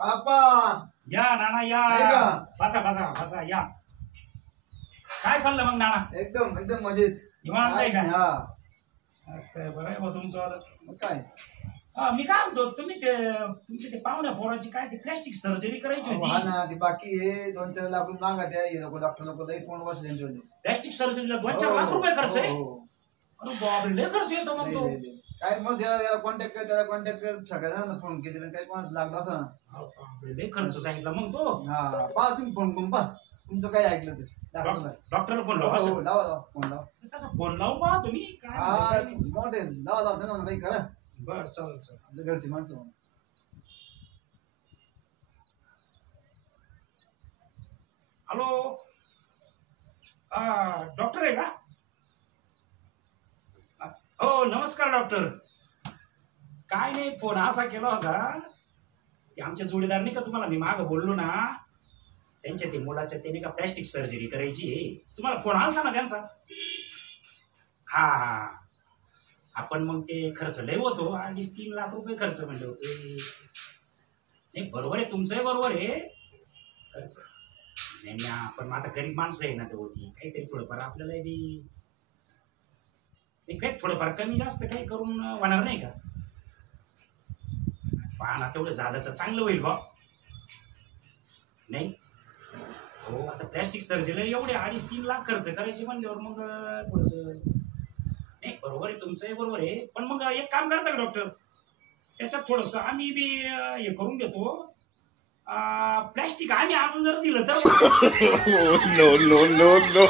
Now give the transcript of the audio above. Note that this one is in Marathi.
आपा या नाना या. बसा बसा बसा या. काय चाललं मग नाना? एकदम एकदम मजेत. निवांत आहे का? हा असं बरं आहे मग तुमचं. मग काय मी काय म्हणतो, तुम्ही ते तुमच्या ते पाहुण्या पोराची काय ते प्लॅस्टिक सर्जरी करायची हा होती. ना ती बाकी आहे 2-4 लाख रुपये मागत आहे नको डॉक्टर नको लई कोण वर्ष त्यांच्या प्लॅस्टिक सर्जरीला 2-4 लाख रुपये खर्च आहे. अरे बापरे लय खर्च येतो मग तो. काय मग याला कॉन्टॅक्ट कर त्याला कॉन्टॅक्ट कर सगळ्यांना ना फोन केले काय कोणाला लागला असं बापरे लय खर्च सांगितला मग तो. हा पहा तुम्ही फोन करून पहा तुमचं काय ऐकलं ते डॉक्टरला फोन लावा. लावा लावा फोन लावा. कसा फोन लावू पहा तुम्ही हा काय. मोठे लावा लावा त्यांना काही करा. बरं चालेल चालेल. आपल्या घरची माणसं. हॅलो डॉक्टर आहे का? हो नमस्कार डॉक्टर. काय नाही फोन असा केला होता की आमच्या जोडीदार नाही का तुम्हाला मी मागं बोललो ना त्यांच्या ते मुलाच्या त्याने का प्लॅस्टिक सर्जरी करायची आहे. तुम्हाला फोन आला ना त्यांचा. हा हा आपण मग ते खर्च लय होतो 2.5-3 लाख रुपये खर्च म्हणले होते. नाही बरोबर आहे तुमचंही बरोबर आहे खर्च. नाही आपण आता गरीब माणसं आहे ना ते होती काहीतरी थोडंफार आपल्याला बी काही थोडंफार कमी जास्त काही करून होणार नाही का? पाहणा तेवढं झालं तर चांगलं होईल बा. नाही हो आता प्लॅस्टिक सर्जरी एवढे 2.5-3 लाख खर्च करायचे म्हणल्यावर मग थोडस नाही बरोबर आहे तुमचंही बरोबर आहे. पण मग एक काम करता का डॉक्टर त्याच्यात थोडस आम्ही बी हे करून घेतो. प्लॅस्टिक आम्ही आणून जर दिलं तर नो नो नो नो